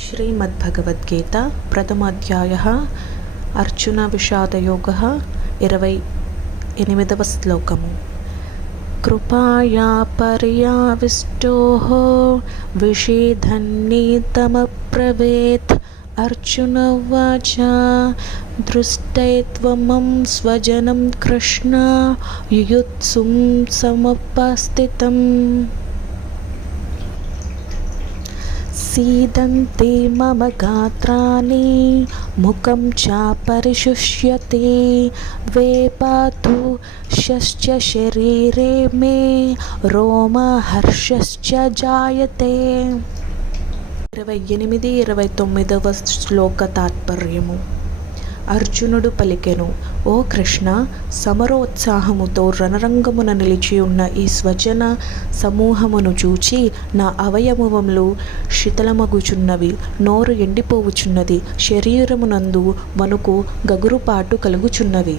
श्रीमद्भगवद्गीता प्रथमाध्यायः अर्जुनविषादयोगः 28వ శ్లోకము। कृपाया पर्याविष्टोः विषेधन्नेतमब्रवीत्। अर्जुन उवाच दृष्टैत्वमं स्वजनं कृष्ण युयुत्सुं समुपस्थितम्। सीदन्ते मम गात्राणि मुखं च परिशुष्यते। वेपातु शश्च शरीरे मे रोमहर्षश्च जायते। 28-29వ శ్లోక తాత్పర్యము। అర్జునుడు పలికెను, ఓ కృష్ణ, సమరోత్సాహముతో రణరంగమున నిలిచి ఉన్న ఈ స్వజన సమూహమును చూచి నా అవయవములు శిథిలమగుచున్నవి, నోరు ఎండిపోవుచున్నది, శరీరమునందు వణుకు గగురుపాటు కలుగుచున్నవి।